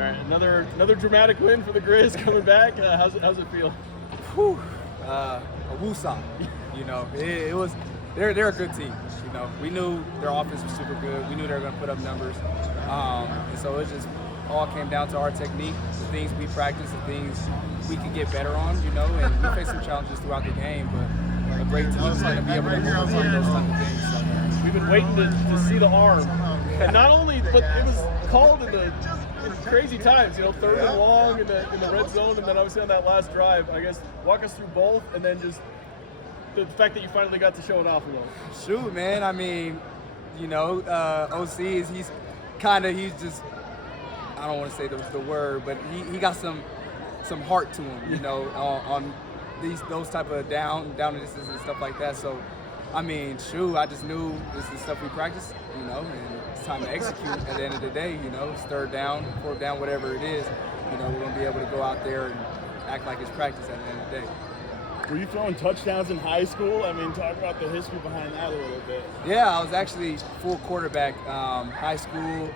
right, another dramatic win for the Grizz coming back. How's it feel? Whew. A woosah. You know, it was. They're a good team. You know, we knew their offense was super good. We knew they were going to put up numbers, and so it just all came down to our technique, the things we practice, the things we could get better on. You know, and we faced some challenges throughout the game, but a great team is going to be able to overcome those type of things. So. We've been waiting to see the arm, and not only, but it was called in crazy times. You know, 3rd and long in the red zone, and then obviously on that last drive. I guess walk us through both, and then just the fact that you finally got to show it off a little. Shoot, man. I mean, you know, OC he's just, I don't want to say the word, but he got some heart to him, you know, on those type of down and distance and stuff like that. So, I mean, shoot, I just knew this is stuff we practice, you know, and it's time to execute at the end of the day, you know. It's 3rd down, 4th down, whatever it is, you know, we're going to be able to go out there and act like it's practice at the end of the day. Were you throwing touchdowns in high school? I mean, talk about the history behind that a little bit. Yeah, I was actually full quarterback, high school,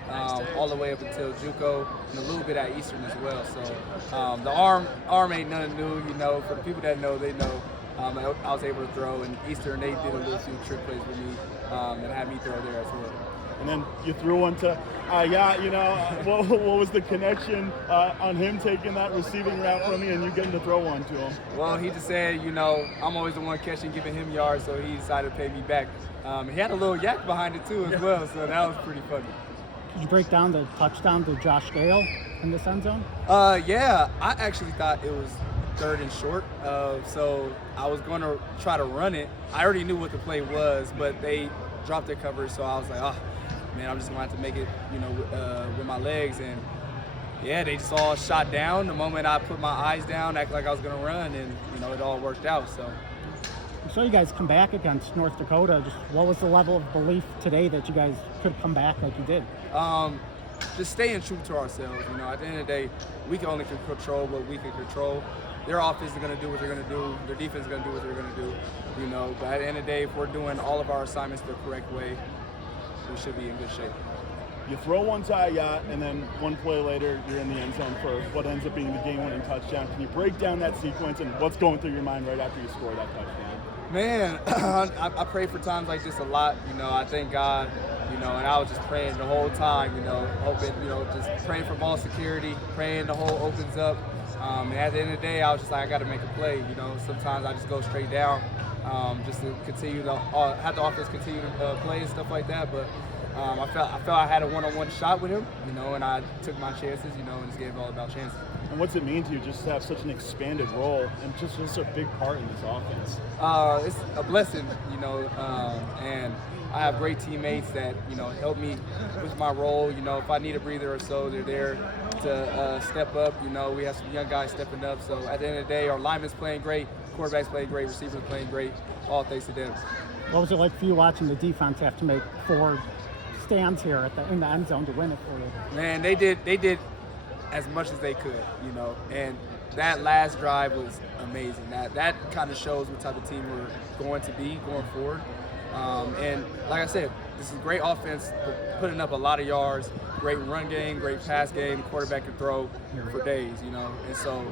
all the way up until JUCO, and a little bit at Eastern as well. So the arm ain't nothing new, you know. For the people that know, they know. I was able to throw, and Eastern, they did a little few trick plays with me and had me throw there as well. And then you threw one to Ayat, you know. What was the connection on him taking that receiving route from you and you getting to throw one to him? Well, he just said, you know, I'm always the one catching, giving him yards, so he decided to pay me back. He had a little yak behind it too as well, so that was pretty funny. Did you break down the touchdown to Josh Gale in the end zone? Yeah, I actually thought it was 3rd and short, so I was going to try to run it. I already knew what the play was, but they dropped their coverage, so I was like, man, I'm just going to have to make it, you know, with my legs. And, yeah, they just all shot down. The moment I put my eyes down, acted like I was going to run, and, you know, it all worked out. So. So you guys come back against North Dakota. Just what was the level of belief today that you guys could come back like you did? Just staying true to ourselves. You know, at the end of the day, we can only control what we can control. Their offense is going to do what they're going to do. Their defense is going to do what they're going to do. You know, but at the end of the day, if we're doing all of our assignments the correct way, we should be in good shape. You throw one to Ayat, and then one play later, you're in the end zone for what ends up being the game-winning touchdown. Can you break down that sequence and what's going through your mind right after you score that touchdown? Man, I pray for times like this a lot. You know, I thank God, you know, and I was just praying the whole time, you know, hoping, you know, just praying for ball security, praying the hole opens up. And at the end of the day, I was just like, I got to make a play. You know, sometimes I just go straight down just to continue to have the offense continue to play and stuff like that. But I felt I had a one-on-one shot with him, you know, and I took my chances, you know, and this game is all about chances. And what's it mean to you just to have such an expanded role and just a big part in this offense? It's a blessing, you know, and I have great teammates that, you know, help me with my role. You know, if I need a breather or so, they're there to step up. You know, we have some young guys stepping up. So at the end of the day, our linemen's playing great, quarterback's playing great, receivers playing great, all thanks to them. What was it like for you watching the defense have to make 4 stands here in the end zone to win it for you? Man, they did as much as they could, you know, and that last drive was amazing. That kind of shows what type of team we're going to be going forward. And like I said, this is great offense, putting up a lot of yards, great run game, great pass game, quarterback can throw for days, you know. And so,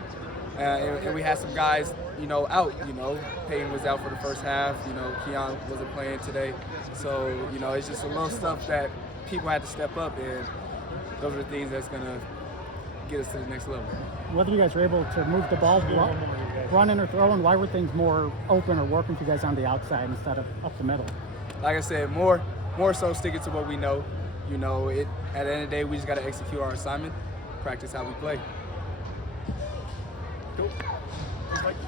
and we had some guys, you know, out, you know. Peyton was out for the first half, you know, Keon wasn't playing today. So, you know, it's just a little stuff that people had to step up, and those are the things that's going to get us to the next level. Whether you guys were able to move the ball, running or throwing, why were things more open or working for you guys on the outside instead of up the middle? Like I said, more so sticking to what we know. You know, at the end of the day, we just got to execute our assignment, practice how we play. Cool. Thanks.